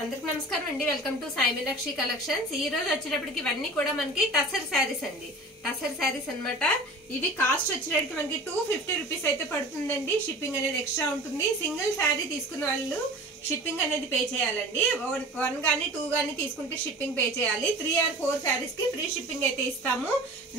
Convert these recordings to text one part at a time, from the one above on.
అందరికి నమస్కారం అండి. Welcome to Sai Meenakshi collections. ఈ రోజు వచ్చేటప్పటికి ఇవన్నీ కూడా మనకి టసర్ శారీస్ అండి. టసర్ శారీస్ అన్నమాట. ఇవి కాస్ట్ వచ్చేటప్పటికి మనకి 250 రూపీస్ అయితే పడుతుందండి. షిప్పింగ్ అనేది ఎక్స్ట్రా ఉంటుంది. సింగిల్ శారీ తీసుకున్న వాళ్ళు షిప్పింగ్ అనేది పే చేయాలండి. 1 గానీ 2 గానీ తీసుకుంటే షిప్పింగ్ పే చేయాలి. 3 or 4 శారీస్ కి ఫ్రీ షిప్పింగ్ అయితే ఇస్తాము.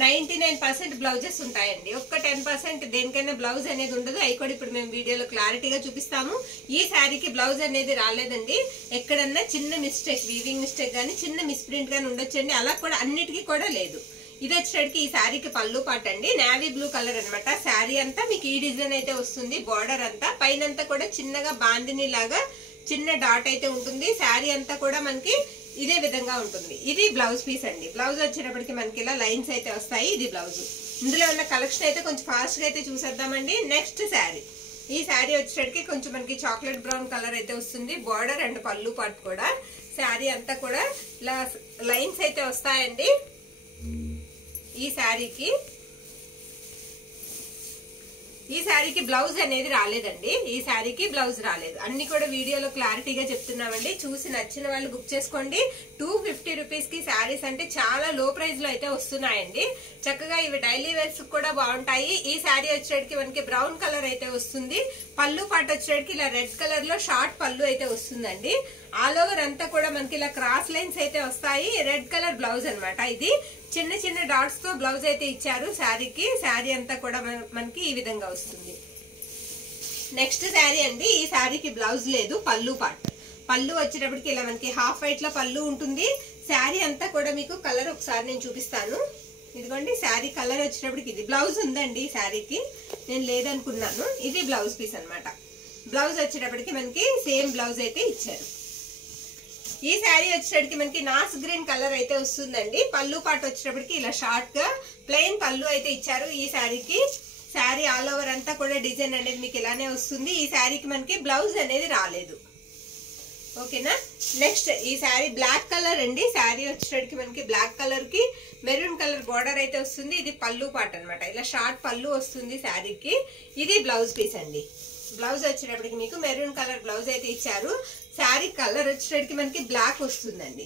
99% బ్లౌజెస్ ఉంటాయండి. ఒక్క 10% దేనికైనా బ్లౌజ్ అనేది ఉండదు. అవి కూడా ఇప్పుడు మేము వీడియోలో క్లారిటీగా చూపిస్తాము. ఈ శారీకి బ్లౌజ్ అనేది రాలేదండి. ఎక్కడన్నా చిన్న మిస్టేక్, వీవింగ్ మిస్టేక్ గానీ చిన్న మిస్ప్రింట్ గానీ ఉండొచ్చండి. అలా కూడా అన్నిటికీ కూడా లేదు. ఇది వచ్చేటికి ఈ శారీకి పళ్ళు పాట అండి. నేవీ బ్లూ కలర్ అనమాట. శారీ అంతా మీకు ఈ డిజైన్ అయితే వస్తుంది. బార్డర్ అంతా పైనంతా కూడా చిన్నగా బాందిని లాగా చిన్న డాట్ అయితే ఉంటుంది. శారీ అంతా కూడా మనకి ఇదే విధంగా ఉంటుంది. ఇది బ్లౌజ్ పీస్ అండి. బ్లౌజ్ వచ్చేటప్పటికి మనకి ఇలా లైన్స్ అయితే వస్తాయి. ఇది బ్లౌజ్. ఇందులో ఉన్న కలెక్షన్ అయితే కొంచెం ఫాస్ట్ గా అయితే చూసేద్దామండి. నెక్స్ట్ శారీ. ఈ శారీ వచ్చేటప్పటికి కొంచెం మనకి చాక్లెట్ బ్రౌన్ కలర్ అయితే వస్తుంది. బార్డర్ అండ్ పళ్ళు పాటు కూడా శారీ అంతా కూడా ఇలా లైన్స్ అయితే వస్తాయండి. ఈ శారీకి బ్లౌజ్ అనేది రాలేదండి. ఈ శారీకి బ్లౌజ్ రాలేదు. అన్ని కూడా వీడియోలో క్లారిటీగా చెప్తున్నామండి. చూసి నచ్చిన వాళ్ళు బుక్ చేసుకోండి. 250 రూపీస్ కి శారీస్ అంటే చాలా లో ప్రైస్ లో అయితే వస్తున్నాయండి. చక్కగా ఇవి డైలీ వేర్స్ కూడా బాగుంటాయి. ఈ శారీ వచ్చేటికి మనకి బ్రౌన్ కలర్ అయితే వస్తుంది. పళ్ళు పాటు వచ్చేటికి ఇలా రెడ్ కలర్ లో షార్ట్ పళ్ళు అయితే వస్తుందండి. ఆల్ ఓవర్ అంతా కూడా మనకి ఇలా క్రాస్ లైన్స్ అయితే వస్తాయి. రెడ్ కలర్ బ్లౌజ్ అనమాట. ఇది చిన్న చిన్న డాట్స్ తో బ్లౌజ్ అయితే ఇచ్చారు శారీకి. శారీ అంతా కూడా మనకి ఈ విధంగా వస్తుంది. నెక్స్ట్ శారీ అండి. ఈ శారీకి బ్లౌజ్ లేదు, పళ్ళు పార్ట్. పళ్ళు వచ్చేటప్పటికి ఇలా మనకి హాఫ్ వైట్ లో పళ్ళు ఉంటుంది. శారీ అంతా కూడా మీకు కలర్ ఒకసారి నేను చూపిస్తాను. ఇదిగోండి శారీ కలర్ వచ్చేటప్పటికి ఇది బ్లౌజ్ ఉందండి. శారీకి నేను లేదనుకున్నాను. ఇది బ్లౌజ్ పీస్ అనమాట. బ్లౌజ్ వచ్చేటప్పటికి మనకి సేమ్ బ్లౌజ్ అయితే ఇచ్చారు. ఈ శారీ వచ్చేటప్పటికి మనకి నాస్ గ్రీన్ కలర్ అయితే వస్తుందండి. పళ్ళు పాటు వచ్చేటప్పటికి ఇలా షార్ట్ గా ప్లెయిన్ పళ్ళు అయితే ఇచ్చారు ఈ శారీకి. శారీ ఆల్ ఓవర్ అంతా కూడా డిజైన్ అనేది మీకు ఇలానే వస్తుంది. ఈ శారీకి మనకి బ్లౌజ్ అనేది రాలేదు. ఓకేనా. నెక్స్ట్ ఈ శారీ బ్లాక్ కలర్ అండి. శారీ వచ్చేటప్పటికి మనకి బ్లాక్ కలర్ కి మెరూన్ కలర్ బార్డర్ అయితే వస్తుంది. ఇది పళ్ళు పాటు అనమాట. ఇలా షార్ట్ పళ్ళు వస్తుంది శారీకి. ఇది బ్లౌజ్ పీస్ అండి. బ్లౌజ్ వచ్చేటప్పటికి మీకు మెరూన్ కలర్ బ్లౌజ్ అయితే ఇచ్చారు. శారీ కలర్ వచ్చేటప్పటికి మనకి బ్లాక్ వస్తుందండి.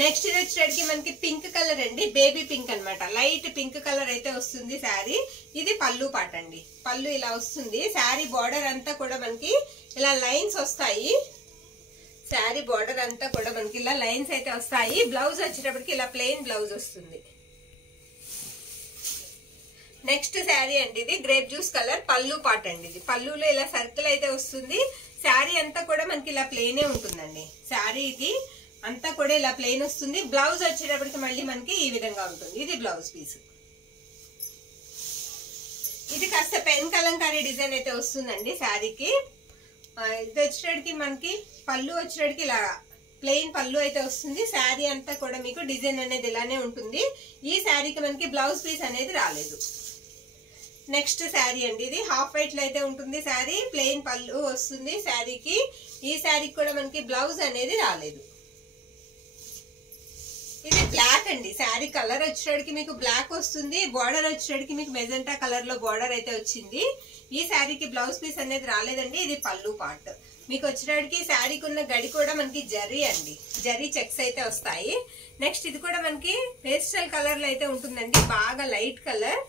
నెక్స్ట్ ఇది వచ్చేటప్పటికి మనకి పింక్ కలర్ అండి. బేబీ పింక్ అనమాట. లైట్ పింక్ కలర్ అయితే వస్తుంది శారీ. ఇది పళ్ళు పాట అండి. పళ్ళు ఇలా వస్తుంది. శారీ బార్డర్ అంతా కూడా మనకి ఇలా లైన్స్ వస్తాయి. శారీ బార్డర్ అంతా కూడా మనకి ఇలా లైన్స్ అయితే వస్తాయి. బ్లౌజ్ వచ్చేటప్పటికి ఇలా ప్లెయిన్ బ్లౌజ్ వస్తుంది. నెక్స్ట్ శారీ అండి. ఇది గ్రేప్ జ్యూస్ కలర్ పళ్ళు పాట అండి. ఇది పళ్ళులో ఇలా సర్కిల్ అయితే వస్తుంది. శారీ అంతా కూడా మనకి ఇలా ప్లెయినే ఉంటుందండి. శారీ ఇది అంతా కూడా ఇలా ప్లెయిన్ వస్తుంది. బ్లౌజ్ వచ్చేటప్పటికి మళ్ళీ మనకి ఈ విధంగా ఉంటుంది. ఇది బ్లౌజ్ పీస్. ఇది కాస్త పెన్ కలంకారీ డిజైన్ అయితే వస్తుందండి శారీకి. ఇది వచ్చేటప్పటికి మనకి పళ్ళు వచ్చేటప్పటికి ఇలా ప్లెయిన్ పళ్ళు అయితే వస్తుంది. శారీ అంతా కూడా మీకు డిజైన్ అనేది ఇలానే ఉంటుంది. ఈ శారీకి మనకి బ్లౌజ్ పీస్ అనేది రాలేదు. నెక్స్ట్ శారీ అండి. ఇది హాఫ్ వైట్ లో అయితే ఉంటుంది. శారీ ప్లెయిన్ పళ్ళు వస్తుంది శారీకి. ఈ శారీకి కూడా మనకి బ్లౌజ్ అనేది రాలేదు. ఇది బ్లాక్ అండి. శారీ కలర్ వచ్చేటికి మీకు బ్లాక్ వస్తుంది. బార్డర్ వచ్చేటికి మీకు మెజెంటా కలర్ లో బార్డర్ అయితే వచ్చింది. ఈ శారీకి బ్లౌజ్ పీస్ అనేది రాలేదండి. ఇది పళ్ళు పార్ట్. మీకు వచ్చేటికి శారీకి ఉన్న గడి కూడా మనకి జరీ అండి. జరీ చెక్స్ అయితే వస్తాయి. నెక్స్ట్ ఇది కూడా మనకి పేస్టల్ కలర్ లో అయితే ఉంటుందండి. బాగా లైట్ కలర్.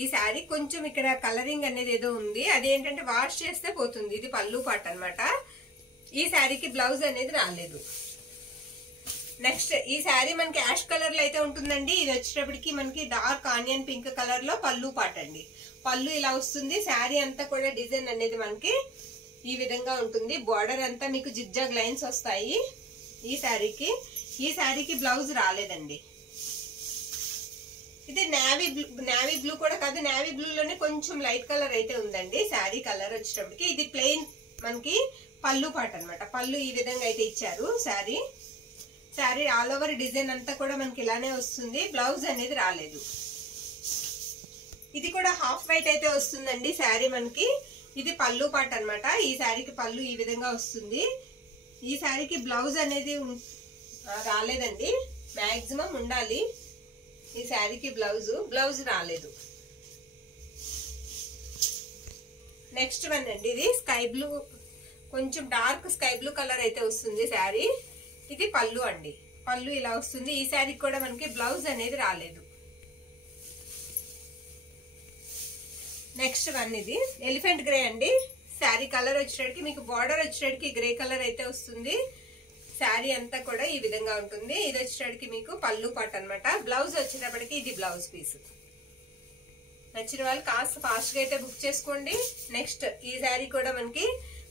ఈ శారీ కొంచెం ఇక్కడ కలరింగ్ అనేది ఏదో ఉంది. అదేంటంటే వాష్ చేస్తే పోతుంది. ఇది పళ్ళు పాట అనమాట. ఈ శారీకి బ్లౌజ్ అనేది రాలేదు. నెక్స్ట్ ఈ శారీ మనకి యాష్ కలర్ లో అయితే ఉంటుందండి. ఇది వచ్చేటప్పటికి మనకి డార్క్ ఆనియన్ పింక్ కలర్ లో పళ్ళు పాట అండి. పళ్ళు ఇలా వస్తుంది. శారీ అంతా కూడా డిజైన్ అనేది మనకి ఈ విధంగా ఉంటుంది. బార్డర్ అంతా మీకు జిగ్జాగ్ లైన్స్ వస్తాయి. ఈ శారీకి బ్లౌజ్ రాలేదండి. ఇది నేవీ బ్లూ కూడా కాదు. నేవీ బ్లూ లోనే కొంచెం లైట్ కలర్ అయితే ఉందండి శారీ కలర్ వచ్చేటప్పటికి. ఇది ప్లెయిన్ మనకి పళ్ళు పాట అనమాట. పళ్ళు ఈ విధంగా అయితే ఇచ్చారు. శారీ ఆల్ ఓవర్ డిజైన్ అంతా కూడా మనకి ఇలానే వస్తుంది. బ్లౌజ్ అనేది రాలేదు. ఇది కూడా హాఫ్ వైట్ అయితే వస్తుందండి శారీ మనకి. ఇది పళ్ళు పాట అనమాట. ఈ శారీకి పళ్ళు ఈ విధంగా వస్తుంది. ఈ శారీకి బ్లౌజ్ అనేది రాలేదండి. మాక్సిమం ఉండాలి. ఈ శారీకి బ్లౌజ్ రాలేదు. నెక్స్ట్ వన్ అండి. ఇది స్కై బ్లూ కొంచెం డార్క్ స్కై బ్లూ కలర్ అయితే వస్తుంది శారీ. ఇది పళ్ళు అండి, పళ్ళు ఇలా వస్తుంది. ఈ శారీకి కూడా మనకి బ్లౌజ్ అనేది రాలేదు. నెక్స్ట్ వన్ ఇది ఎలిఫెంట్ గ్రే అండి. శారీ కలర్ వచ్చేటికి మీకు బార్డర్ వచ్చేటికి గ్రే కలర్ అయితే వస్తుంది. శారీ అంతా కూడా ఈ విధంగా ఉంటుంది. ఇది వచ్చేటికి మీకు పళ్ళు పాట అనమాట. బ్లౌజ్ వచ్చేటప్పటికి ఇది బ్లౌజ్ పీస్. నచ్చిన వాళ్ళు కాస్త ఫాస్ట్ గా అయితే బుక్ చేసుకోండి. నెక్స్ట్ ఈ శారీ కూడా మనకి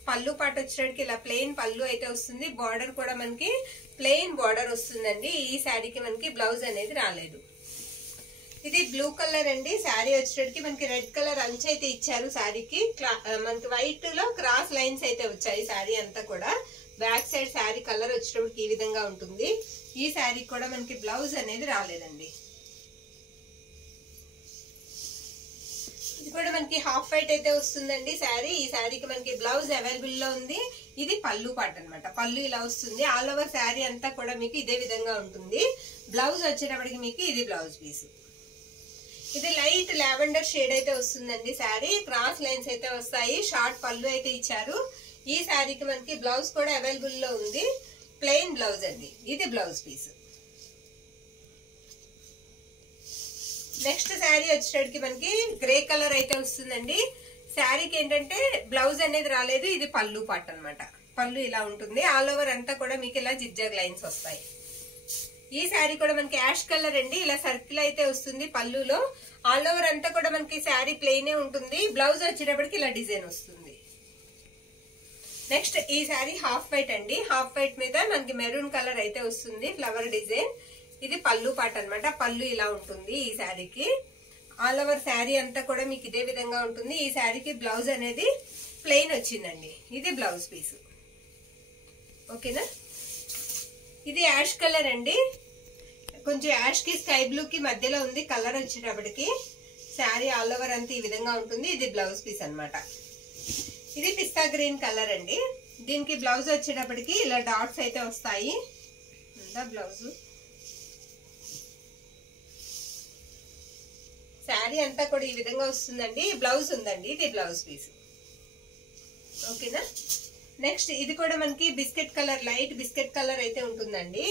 పళ్ళు పాట వచ్చేటికి ఇలా ప్లెయిన్ పళ్ళు అయితే వస్తుంది. బార్డర్ కూడా మనకి ప్లెయిన్ బార్డర్ వస్తుందండి. ఈ శారీకి మనకి బ్లౌజ్ అనేది రాలేదు. ఇది బ్లూ కలర్ అండి. శారీ వచ్చేటికి మనకి రెడ్ కలర్ అంచు అయితే ఇచ్చారు. శారీకి మనకి వైట్ లో క్రాస్ లైన్స్ అయితే వచ్చాయి. శారీ అంతా కూడా బ్యాక్ సైడ్ శారీ కలర్ వచ్చేటప్పటికి ఈ విధంగా ఉంటుంది. ఈ శారీ కూడా మనకి బ్లౌజ్ అనేది రాలేదండి. ఇది కూడా మనకి హాఫ్ వైట్ అయితే వస్తుందండి శారీ. ఈ శారీకి మనకి బ్లౌజ్ అవైలబుల్ లో ఉంది. ఇది పళ్ళు పాట అనమాట. పళ్ళు ఇలా వస్తుంది. ఆల్ ఓవర్ శారీ అంతా కూడా మీకు ఇదే విధంగా ఉంటుంది. బ్లౌజ్ వచ్చేటప్పటికి మీకు ఇది బ్లౌజ్ పీస్. ఇది లైట్ లావెండర్ షేడ్ అయితే వస్తుందండి. శారీ క్రాస్ లైన్స్ అయితే వస్తాయి. షార్ట్ పళ్ళు అయితే ఇచ్చారు. ఈ శారీకి మనకి బ్లౌజ్ కూడా అవైలబుల్ లో ఉంది. ప్లెయిన్ బ్లౌజ్ అండి. ఇది బ్లౌజ్ పీస్. నెక్స్ట్ శారీ వచ్చేటికి మనకి గ్రే కలర్ అయితే వస్తుందండి. శారీకి ఏంటంటే బ్లౌజ్ అనేది రాలేదు. ఇది పళ్ళు పాట అనమాట. పళ్ళు ఇలా ఉంటుంది. ఆల్ ఓవర్ అంతా కూడా మీకు ఇలా జిగ్జాగ్ లైన్స్ వస్తాయి. ఈ శారీ కూడా మనకి యాష్ కలర్ అండి. ఇలా సర్కిల్ అయితే వస్తుంది పళ్ళులో. ఆల్ ఓవర్ అంతా కూడా మనకి శారీ ప్లెయినే ఉంటుంది. బ్లౌజ్ వచ్చేటప్పటికి ఇలా డిజైన్ వస్తుంది. నెక్స్ట్ ఈ శారీ హాఫ్ వైట్ అండి. హాఫ్ వైట్ మీద మనకి మెరూన్ కలర్ అయితే వస్తుంది. Flower design. ఇది పళ్ళు పాట అనమాట. పళ్ళు ఇలా ఉంటుంది ఈ శారీకి. ఆల్ ఓవర్ శారీ అంతా కూడా మీకు ఇదే విధంగా ఉంటుంది. ఈ శారీకి బ్లౌజ్ అనేది ప్లెయిన్ వచ్చిందండి. ఇది బ్లౌజ్ పీస్. ఓకేనా. ఇది యాష్ కలర్ అండి. కొంచెం యాష్ కి స్కై బ్లూ కి మధ్యలో ఉంది కలర్ వచ్చేటప్పటికి. శారీ ఆల్ ఓవర్ అంతా ఈ విధంగా ఉంటుంది. ఇది బ్లౌజ్ పీస్ అనమాట. ఇది పిస్తా గ్రీన్ కలర్ అండి. దీనికి బ్లౌజ్ వచ్చేటప్పటికి ఇలా డాట్స్ అయితే వస్తాయి. బ్లౌజ్ శారీ అంతా కూడా ఈ విధంగా వస్తుందండి. బ్లౌజ్ ఉందండి. ఇది బ్లౌజ్ పీస్. ఓకేనా. నెక్స్ట్ ఇది కూడా మనకి biscuit colour, light biscuit colour అయితే ఉంటుందండి.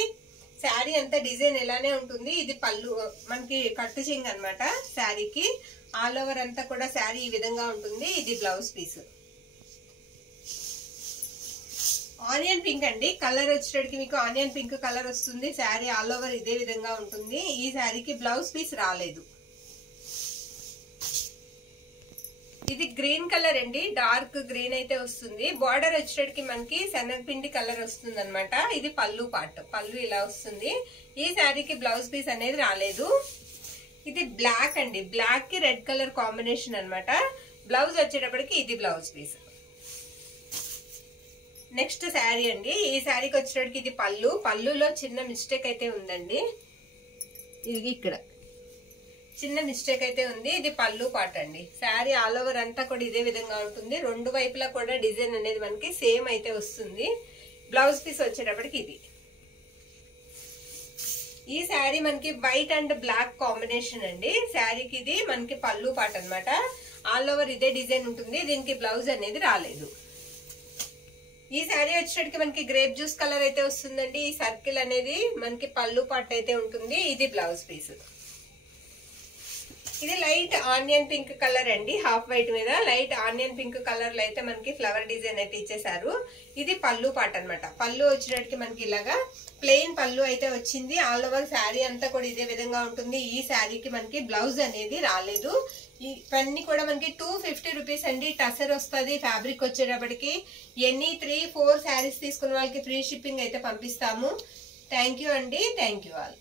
శారీ అంతా డిజైన్ ఇలానే ఉంటుంది. ఇది పళ్ళు మనకి కట్టు చెంగు అనమాట. శారీకి ఆల్ ఓవర్ అంతా కూడా శారీ ఈ విధంగా ఉంటుంది. ఇది బ్లౌజ్ పీస్. ఆనియన్ పింక్ అండి. కలర్ వచ్చేటికి మీకు ఆనియన్ పింక్ కలర్ వస్తుంది. శారీ ఆల్ ఓవర్ ఇదే విధంగా ఉంటుంది. ఈ శారీకి బ్లౌజ్ పీస్ రాలేదు. ఇది గ్రీన్ కలర్ అండి. డార్క్ గ్రీన్ అయితే వస్తుంది. బార్డర్ వచ్చేటికి మనకి శనగపిండి కలర్ వస్తుంది అనమాట. ఇది పళ్ళు పార్ట్. పళ్ళు ఇలా వస్తుంది. ఈ శారీకి బ్లౌజ్ పీస్ అనేది రాలేదు. ఇది బ్లాక్ అండి. బ్లాక్ కి రెడ్ కలర్ కాంబినేషన్ అనమాట. బ్లౌజ్ వచ్చేటప్పటికి ఇది బ్లౌజ్ పీస్. నెక్స్ట్ శారీ అండి. ఈ శారీకి వచ్చేటప్పటికి ఇది పళ్ళు. పళ్ళులో చిన్న మిస్టేక్ అయితే ఉందండి. ఇది ఇక్కడ చిన్న మిస్టేక్ అయితే ఉంది. ఇది పళ్ళు పాట అండి. శారీ ఆల్ ఓవర్ అంతా కూడా ఇదే విధంగా ఉంటుంది. రెండు వైపులా కూడా డిజైన్ అనేది మనకి సేమ్ అయితే వస్తుంది. బ్లౌజ్ పీస్ వచ్చేటప్పటికి ఇది. ఈ శారీ మనకి వైట్ అండ్ బ్లాక్ కాంబినేషన్ అండి. శారీకి ఇది మనకి పళ్ళు పాట అనమాట. ఆల్ ఓవర్ ఇదే డిజైన్ ఉంటుంది. దీనికి బ్లౌజ్ అనేది రాలేదు. ఈ శారీ వచ్చేటికి మనకి గ్రేప్ జ్యూస్ కలర్ అయితే వస్తుందండి. ఈ సర్కిల్ అనేది మనకి పళ్ళు పాట అయితే ఉంటుంది. ఇది బ్లౌజ్ పీస్. ఇది లైట్ ఆనియన్ పింక్ కలర్ అండి. హాఫ్ వైట్ మీద లైట్ ఆనియన్ పింక్ కలర్ లో అయితే మనకి ఫ్లవర్ డిజైన్ అయితే ఇచ్చేసారు. ఇది పళ్ళు పాట అనమాట. పళ్ళు వచ్చేటికి మనకి ఇలాగా ప్లెయిన్ పళ్ళు అయితే వచ్చింది. ఆల్ ఓవర్ శారీ అంతా కూడా ఇదే విధంగా ఉంటుంది. ఈ శారీకి మనకి బ్లౌజ్ అనేది రాలేదు. ఇవన్నీ కూడా మనకి 250 రూపీస్ అండి. టసర్ వస్తుంది. ఫ్యాబ్రిక్ వచ్చేటప్పటికి ఎన్ని 3-4 శారీస్ తీసుకున్న వాళ్ళకి ఫ్రీ షిప్పింగ్ అయితే పంపిస్తాము. థ్యాంక్ యూ అండి. Thank you all.